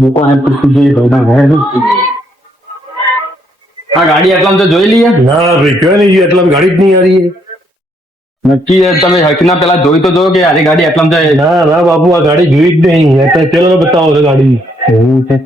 દુકાને પૂછી જઈએ? ભાઈના ઘરે આ ગાડી એટલામાં તો જોઈ લઈએ. ના ભાઈ ક્યાં નહીં એટલા ગાડી જ નહીં આ રહી નક્કી તમે હકના પેલા જોઈ તો જો કે આરી ગાડી એટલામાં જાય ના ના બાપુ આ ગાડી જોઈ જ નહીં. પેલો બતાવો ગાડી. એવું છે?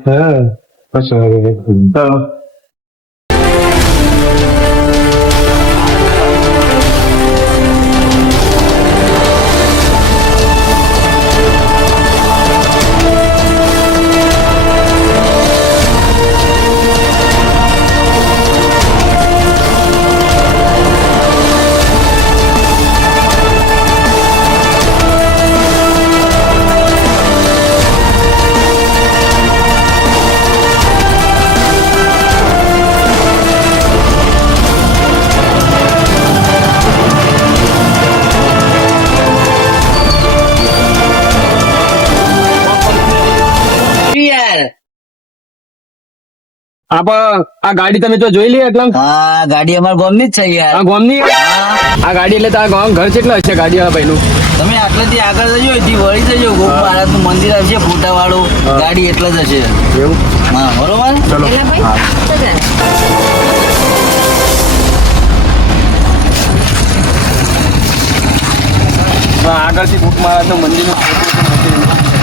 આપ આ ગાડી તમે તો જોઈ લઈએ એટલે હા ગાડી અમારા ગામની જ છે યાર. આ ગામની? આ ગાડી એટલે તારા ગામ ઘર કેટલા હશે ગાડી વાળા ભાઈનું? તમે આટલેથી આગળ જજો અહીંથી વળી જજો. ગોપ મહારાજનું મંદિર આવશે ફોટા વાળું ગાડી એટલે જ હશે. એવું? હા બરોબર? ચલો. હા, આગળથી બુક મહારાજનું મંદિરનું ફોટો છે મોટી.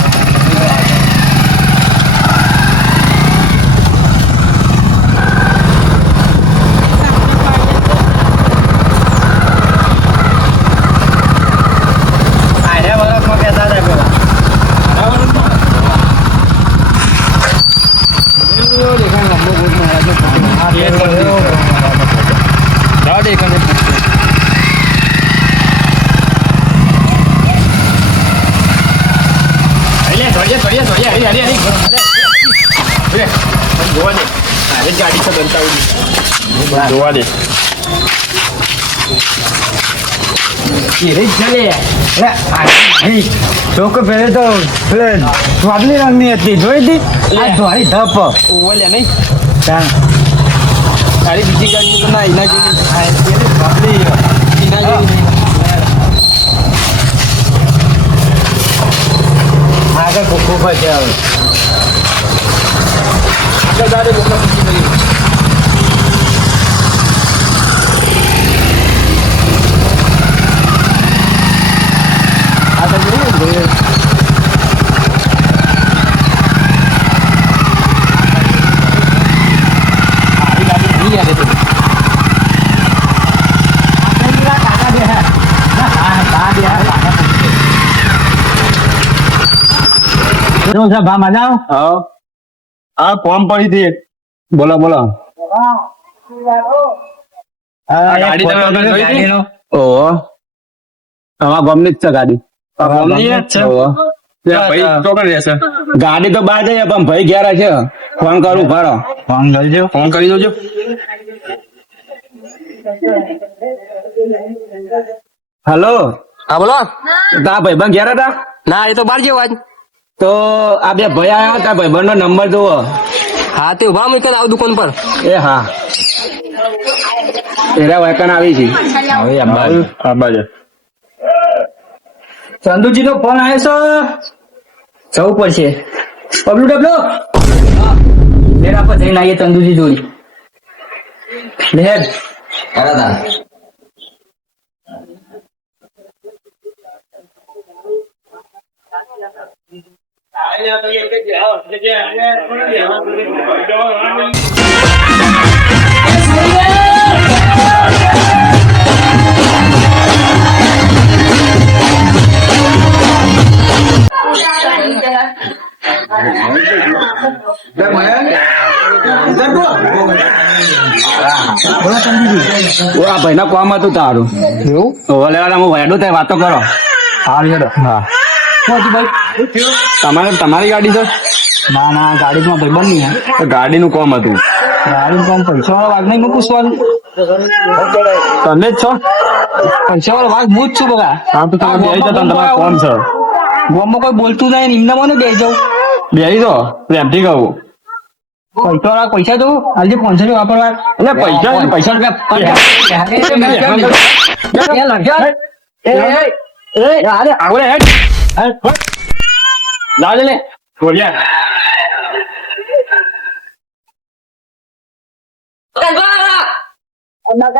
જવા દે એકાને. અલે, ધોળીએ, ધોળીએ, ધોળીએ, હરી, હરી, હરી. લે, જોવા દે આ જ ગાડી છે બનતા જોવા દે ચોખ્ખો પહેલે તો પેલે વાદળી રંગની હતી જોઈ હતી ધોળી ધપ ઓવલ્યા નહીં. તારી બીજી ગાડી તો ના એના જેવી એના જેવી આગળ હવે આગળ તારે બોલવા બીજી ગાડી. આ તો જોયું ને, આવી ગાડી નહીં હા કોમ પડી હતી. બોલો બોલો. ગાડી તો બહાર જઈએ પણ ભાઈ ઘેર છે ફોન કરું ભાડો ફોન કરજો ફોન કરી દોજો. હેલો. હા બોલો. તા ભાઈ ઘેર હતા? ના એ તો બહાર જેવા તો આ બે ભાઈ આવ્યા હતા ભાઈ બંને નંબર જુઓ. હા તે ઊભા મૂકી આવું દુકાન પર. એ હા. એરા વાયકન આવી છે. હવે અંબાજી અંબાજી ચંદુજી નો ફોન આવ્યો છે? જવું પડશે. પબલું ડબલો લેર આપણે જઈને આવીએ ચંદુજી જોડી. લેર ઓ આ ભાઈ ના કોમ હતું તારું? એવું? ઓલે હું વાયડો થાય વાતો કરો. હા હા. તમારે તમારી ગાડી છે ના ના ગાડીમાં ભાઈ બની નહીં તો ગાડીનું કોમ હતું ગાડી કોમ પૈસા વાળો વાઘ નહીં પૂછવાનું તમે જ છો પૈસા વાળો વાઘ હું જ છું બગા હા તો તમે બેસી જતા તમારે કોમ છે ગામમાં કોઈ બોલતું નહીં ને એમના મને બે જાઉં બેસી દો પ્રેમથી કહું પૈસા પૈસા દઉં આજે પાંચસો રૂપિયા વાપરવા એટલે પૈસા પૈસા 拿着嘞，我练。મગજ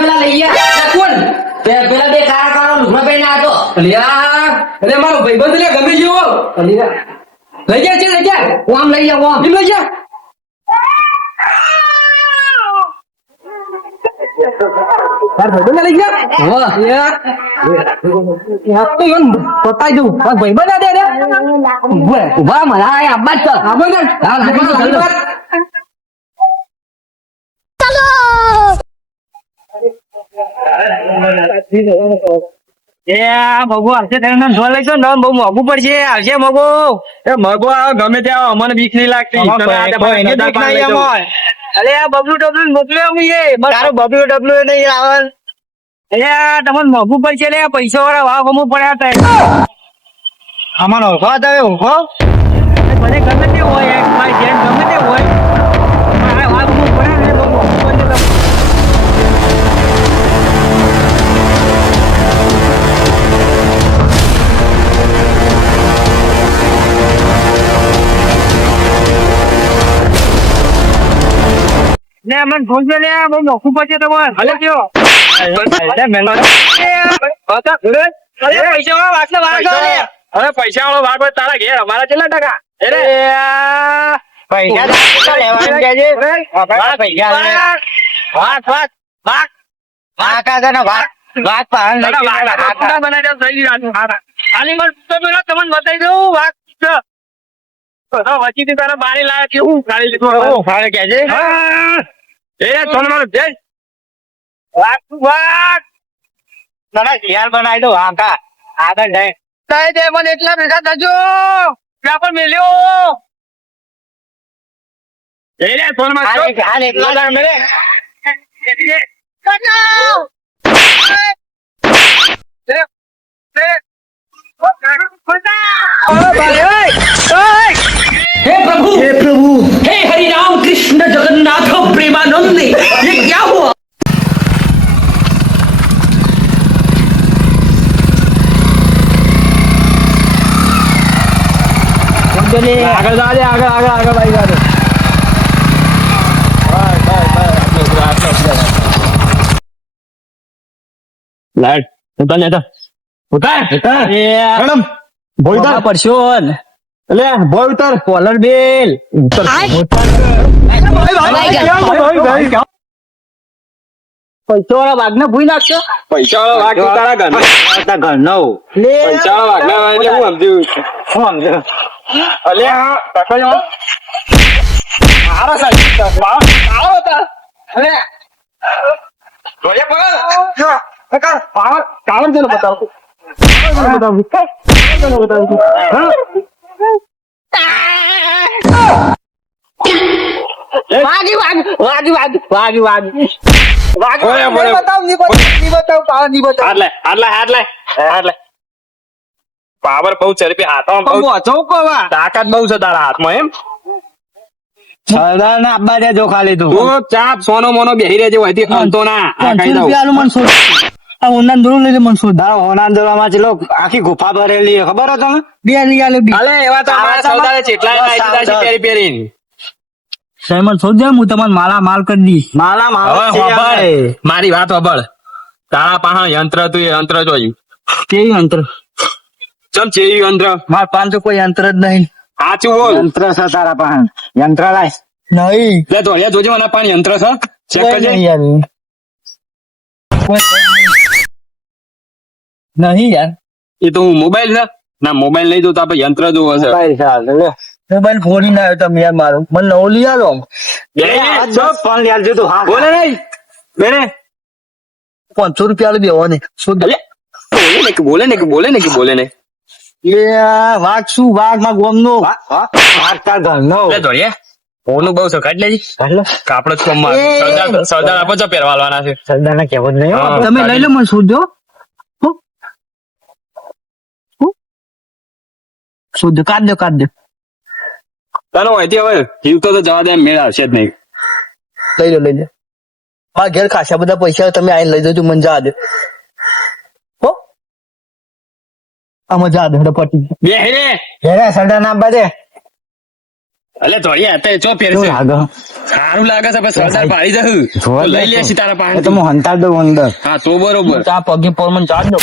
પેલા લઈ ગયા. કોણ? પેલા બે કારા કારો લુગડા પહેરીને આવ્યો અરે મારો ભાઈબંધ ગમે જેવો અલ્યા. લઈ જાય છે લઈ જાય આમ લઈ જાવ આમ. તાર ભાઈબંધ તો જ જ હા લાગી મગો આવશે તેને જોવા લઈશો ને બહુ મોંઘું પડશે આવશે મગો એ મગો ગમે ત્યાં અમને બીક નહીં લાગતી. અરે આ બબલુ ડબલુ ને મોકલ્યો અમે એ તારો બબલુ ડબલુ એ નહીં આવે. અરે તમને મોંઘું પડશે લે પૈસા વાળા વાવ અમુક પડ્યા હતા આમાં ઓળખો તમે ઓળખો ભલે ગમે તે હોય એક ભાઈ જેમ ગમે તે હોય. ને મને પે લે બહુ મોખું પડશે તમારે. હલે કયો અરે પૈસા વાળો વાળો તારા ઘેર. અમારા કેટલા ટકા. અરે પૈસા લેવાનું કેજે પૈસા વાત વાત. વાત વાકા તને વાત વાત પાન બનાવી દો સહી રાત આલી મર તો પેલા તમને બતાવી દઉં વાત તો વચીથી તારા બારી લાયા કેવું ખાલી લીધું? ઓ ફાળે કેજે એ તને જય વાત વાત તારા શિયાળ બનાવી દો આકા આગળ જાય તાય તે મને એટલા ભેગા થજો ત્યાં પણ મેલ્યો એ રે તને મારો હાલ એકલા દાર મેરે हे प्रभु हे प्रभु हे हरि राम कृष्ण जगन्नाथ प्रेमानंद ये क्या हुआ આગળ જાજે આગળ આગળ આગળ ભાઈ જાજે લાઈટ ઉતાર ને ઉતાર ઉતાર મેડમ ભોય ઉતાર પડશો એટલે ભોય ઉતાર કોલર બેલ. પૈસા વાળા વાઘ ને ભૂઈ નાખશો પૈસા વાળો વાગ તારા ઘર ઘરનો. પૈસા વાળો વાગ ના હું સમજ્યું અલે હા સાહેબ. મારો. હતા. અલે જોઈએ પકડ જો પાવર કાવર જને બતાવ. બતાવ. બતાવ. હા. વાગી વાગ વાગી વાગ વાગી વાગ. બોલે, બોલે. બતાવની બતાવની બતાવ પાવરની બતાવ. પાવર બહુ ચરબી હાથમાં બહુ વાંચો કોવા તાકાત બહુ છે તારા હાથમાં એમ. સરદાર ના આબા દે જો ખાલી તું. તું ચાપ સોનો મોનો બેહી રહેજે હોયથી અંતો ના આ કહી દઉં. આ દોરું લઈને મન શોધ તારો હોનાન દોરામાં ચલો આખી ગુફા ભરેલી છે ખબર હતો ને બે લઈ આલે બી. અલે એવા તો અમારા છે એટલા નાઈ દીધા છે પેરી પેરીને. સાહેબ શોધ હું તમને માલા માલ કરી દી માલા હવે છે હોભળ. મારી વાત હબળ તારા પાસે યંત્ર તું એ યંત્ર જોયું. કેવી યંત્ર? ચમ છે યંત્ર? માર પાસે તો કોઈ યંત્ર જ નહીં. સાચું બોલ. યંત્ર છે તારા પાસે. યંત્ર લાય. નહીં. લે તો જોજે મને પાસે યંત્ર છે. ચેક કરજે. કોઈ નહીં યાર. એ તો હું મોબાઈલ ના? ના મોબાઈલ નહીં જોતા આપણે યંત્ર જોવો છે. મોબાઈલ ફોન ના. આવ્યો તમે યાર મારો. મને નવો લઈ આવો બે આ ફોન લઈ આવજો તું. હા બોલે નહીં. બેને. પાંચસો રૂપિયા લઈ દેવો ને શું બોલે ને કે બોલે ને કે બોલે ને કે બોલે ને. એ આ વાઘ શું? વાઘમાં ગોમ નો વાર્તા ઘરનો. લે નો ફોનું બહુ છે કાઢ લેજી. કાપડ જ કોમમાં. એ. સરદાર સરદાર આપો છો પહેરવાના છે. સરદાર ના કેવો જ નહીં તમે લઈ લો મને શોધ દો હો? હો? દો કાઢ દો કાઢ દો. ચાલો અહીંથી હવે જીવતો તો જવા દે મેળા આવશે જ નહીં. લઈ લો લઈ લો. મારા ઘેર ખાસા બધા પૈસા તમે આઈને લઈ જજો મને જા દે. હો? આ મજા દે પટી બે હેરે હેરે સડા ના બાજે અલે તો અહીંયા તે ચો ફેર લાગે? સારું લાગે છે પણ સરદાર પાડી જશે લઈ લે લેશી તારા પાસે તો હું હંતાડ દઉં અંદર. હા તો બરોબર. આ પગે પર મને ચાર દઉં.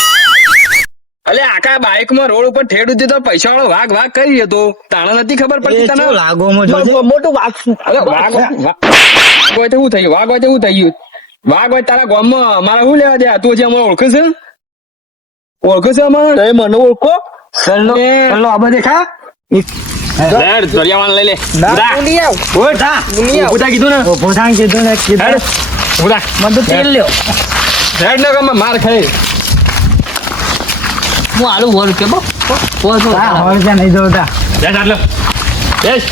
અલે આખા બાઇકમાં રોડ ઉપર ઠેડ તો પૈસા વાળો વાઘ વાઘ કરી હતો. તાણે નથી ખબર પડતી તને? લાગો મોટું વાઘ. અરે વાઘ હોય તો શું થયું? વાઘ હોય તો શું થયું વાઘ હોય તારા ગામમાં મારા શું લેવા દે? તું હજી અમારે ઓળખે છે? ઓળખે છે અમારે? મને ઓળખો. ચલો ચલો આબા દેખા? દરિયાવાળા લઈ લે. ઉડા. ઉડી આવ કીધું ને. ઊભો કીધું ને કીધું. હેડ. મને તો તેલ લ્યો. હેડ ને ગમે માર ખાઈ. હું આલુ વોલ કે બો વોલ તો હોલ કે નહીં જોતા બેસ આટલો. બેસ.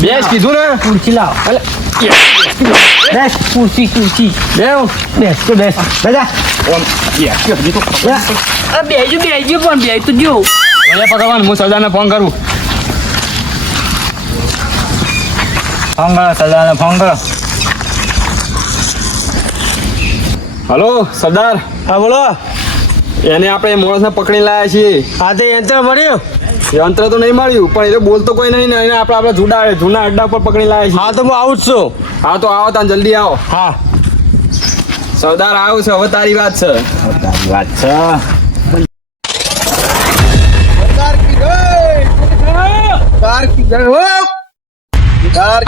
બેસ કીધું ને? ખુરશી લાવ. બેસ ખુરશી ખુરશી બેસ બેસ. તો બેસ પણ બે તો જો. ભલે પકડવાનું હું સરદારને ફોન કરું. ફોન કરો સરદારને ફોન કરો. હલો સરદાર. હા બોલો. એને આપણે માણસને પકડી લાયા છીએ. આ તે યંત્ર મળ્યું? યંત્ર તો નહીં મળ્યું પણ એ તો બોલતો કોઈ નહીં ને એને આપણે આપણે જુડા જૂના અડ્ડા પર પકડી લાયા છીએ. હા તો હું આવું જ છું. હા તો આવો તાન જલ્દી આવો. હા. સરદાર આવું છે હવે તારી વાત છે. વાત છે. સરદાર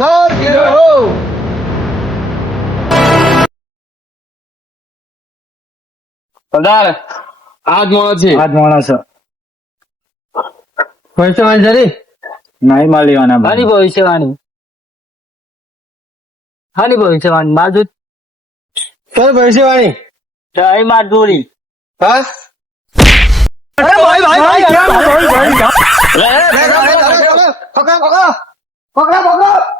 નાથ ગીર હો સરદાર આજ મોણા છે આજ મોણા છે ભવિષ્યવાણી જરી નહીં માં લેવાના હાની ભવિષ્યવાણી હાની ભવિષ્યવાણી મારજો ચાલ ભવિષ્યવાણી જય માર દોરી બસ અરે ભાઈ ભાઈ ભાઈ કેમ ભાઈ ભાઈ પકડા પકડા પકડા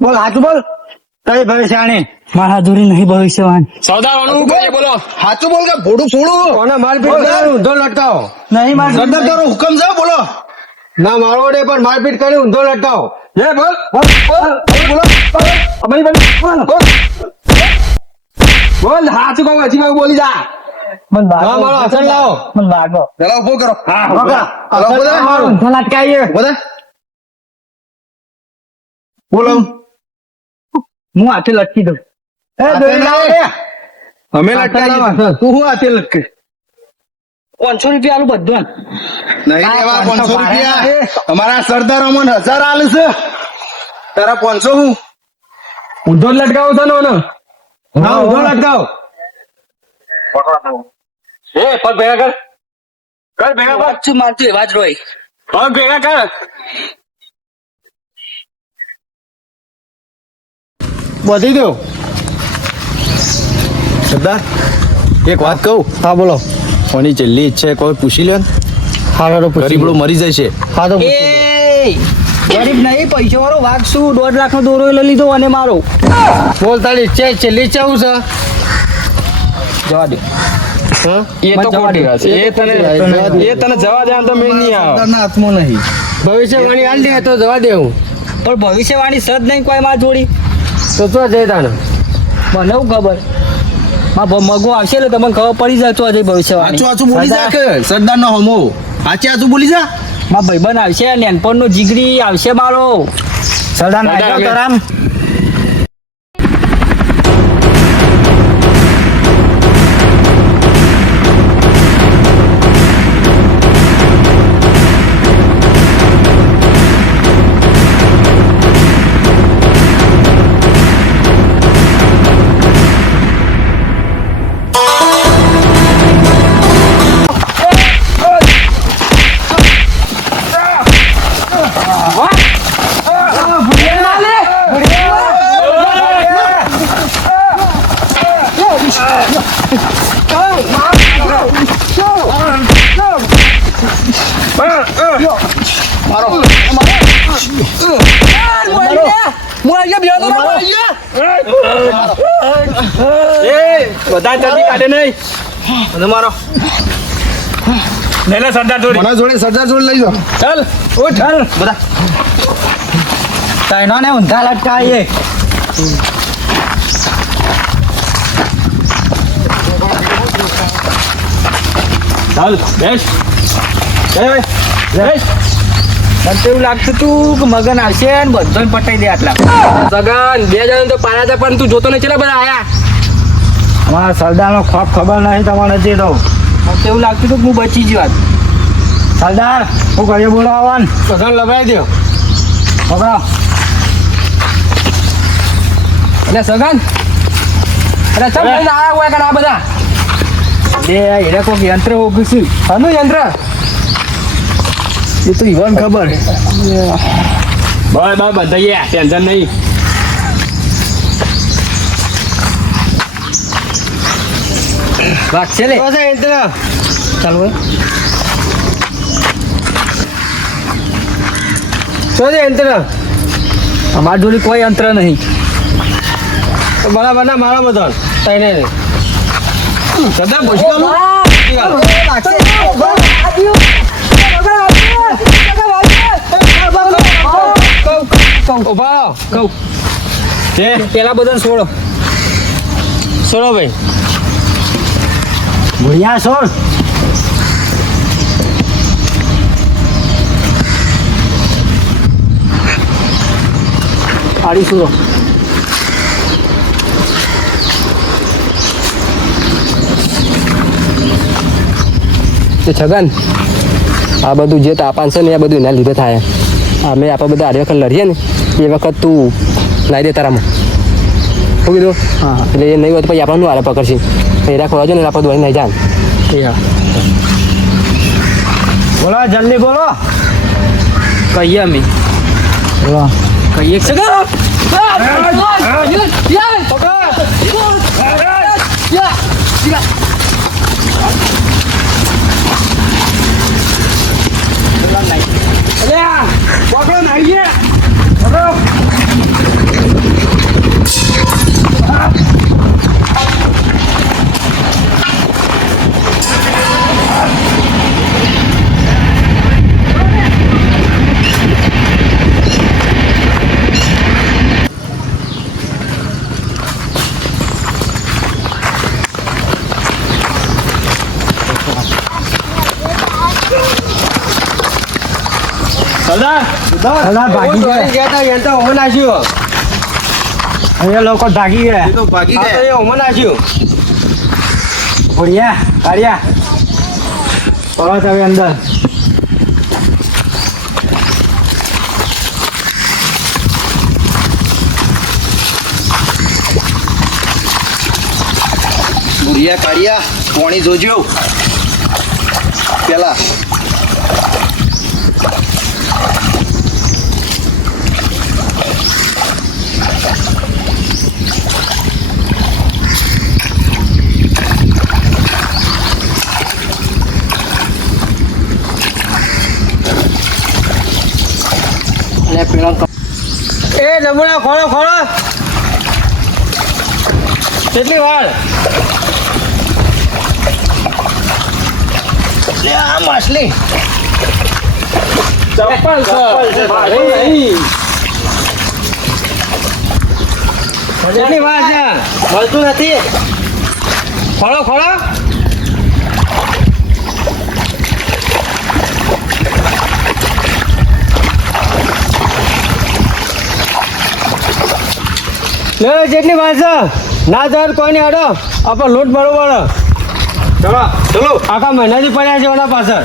બોલ હાથું બોલ. કઈ ભવિષ્યવાણી? મારા દોરી નહીં ભવિષ્યવાણી. કરીએ બોલો? હાચું બોલ કે ભોડું છોડું કોને મારપીટ કરી ઊંધો લટકાવો. નહીં માર સરદાર તારો હુકમ છે બોલો. ના મારો વડે પણ મારપીટ કરી ઊંધો લટકાવો. હે બોલ. બોલ અમારી બોલ બોલ. હાચું કહો હજી બાબુ બોલી જા. મન લાગો. મારો હસન લાવો. મન લાગો. પેલા ઊભો કરો. હા થા. મારું લટકાઈએ થા. બોલો. હું હાથે લટકી દઉં. અમે તું હું હાથે લટકે પાંચસો રૂપિયા આલું બધું નહીં એવા પાંચસો રૂપિયા. અમારા સરદાર અમન હજાર આલે છે. તારા પાંચસો હું. ઊંધો જ લટકાવો છો ને હા ઊભો લટકાવ. એ પગ ભેગા કર. કર ભેગા કર મારતું એવા જ રોય. પગ ભેગા કર. બધી દો સરદાર એક વાત કહું? હા બોલો. કોની છેલ્લી ઈચ્છા છે કોઈ પૂછી લે ને? હા તો ગરીબડો મરી જાય છે હા તો ગરીબ નહીં પૈસા વાળો વાઘ શું? દોઢ લાખ નો દોરો લઈ લીધો અને મારો. બોલ તારી ઈચ્છા છેલ્લી ઈચ્છા હું છે? જવા દે. એ તો ખોટી વાત છે. એ તને એ તને જવા દે આમ તો મેં નહીં આવે. સરદારના હાથમાં નહીં. ભવિષ્યવાણી હાલ દે તો જવા દેવું પણ ભવિષ્યવાણી સદ નહીં કોઈ માં જોડી. તો તો જઈ તાને? મને હું ખબર? માં મગો આવશે એટલે તમને ખબર પડી જાય તો જઈ ભવિષ્ય આચું આચું બોલી જા કે સરદારનો હમો. આચે આચું બોલી જા? માં ભાઈબંધ આવશે નેનપણનો જીગરી આવશે મારો. સરદાર નાખ્યો તરામ બધા જલ્દી કાઢે નહીં મારો લે લે સરદાર જોડી મને જોડે સરદાર જોડે લઈ જાઓ ચાલ ઉઠ ચાલ બધા તૈનો ને ઊંધા લટકાઈએ ચાલ બેસ ચાલ ભાઈ બેસ મને તો એવું લાગતું તું કે મગન આવશે ને બધાને પટાઈ દે આટલા. સગન બે જણ તો પાડ્યા હતા પણ તું જોતો નહીં ચલા બધા આયા? અમારા સરદારનો ખોફ ખબર નહીં તમારે જે તો. મને તો એવું લાગતું હતું કે હું બચી ગયો આજ. સરદાર હું ઘરે બોલાવવાનું. સગન લગાવી દો પકડો એટલે સગન? અરે. ચમ આયા હોય કે આ બધા? બે હીરે કોઈક યંત્ર ઓગી છે. આનું યંત્ર? એ તો ઈવન ખબર. બસ બસ બધાઈએ ટેન્શન નહીં. વાગશે લે. ચાલો તો છે યંત્ર અમારી જોડે કોઈ યંત્ર નહીં. બરાબર ના મારા બધા તઈને નહીં સરદાર ઊભા. કહું. છે પેલા બધાને છોડો. છોડો ભાઈ. ભૂયા છોડ. આડી છોડો. તે છગન આ બધું જે તાપાન છે ને એ બધું એના લીધે થાય. અમે આપણે બધા હારી વખત લડીએ ને એ વખત તું લાવી દે તારામાં. શું કીધું? હા. એટલે એ નહીં હોય તો પછી આપણને આરે પકડશે? એરા ખોવા છે ને આપણે દોડી નહીં જાન. બોલો જલ્દી બોલો. કહીએ અમે. કહીએ છે સરદાર સરદાર ભાગી ગયા. ગયા લોકો ભાગી ગયા. તો ભાગી ગયા. એ હોમો નાખ્યું ભૂડિયા કાઢ્યા પડો તમે અંદર. બુરિયા કાઢ્યા પોણી જોજો. પેલા. જમુના ખોળો ખોળો. કેટલી વાર? આ માછલી. ચપ્પલ. કેટલી વાર છે? મળતું નથી. ખોળો ખોળો. લે લે, જેટલી વાર ના જાય કોઈ નહીં હડો આપણે લોટ બરોબર ચલો ચલો. આખા મહિનાથી પડ્યા છે ઓના પાછળ.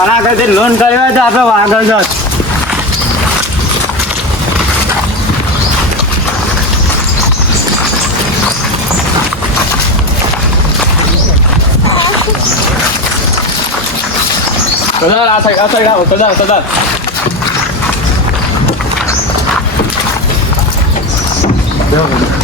આના આગળથી લોન કરી હોય તો આપણે આગળ જાત સરદાર આ સાઈડ આ સાઈડ આવો સરદાર સરદાર. Dark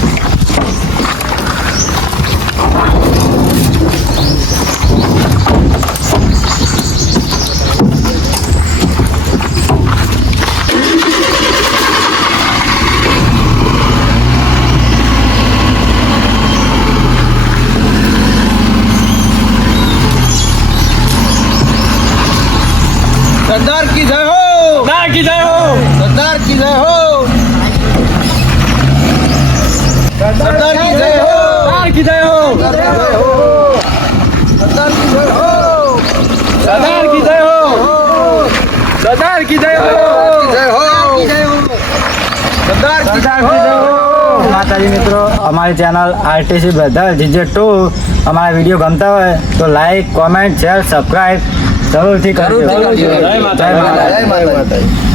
અમારી channel RTC brother GJ two અમારા વીડિયો ગમતા હોય તો લાઈક કોમેન્ટ શેર સબસ્ક્રાઈબ જરૂરથી કરજો. જય માતા જય માતા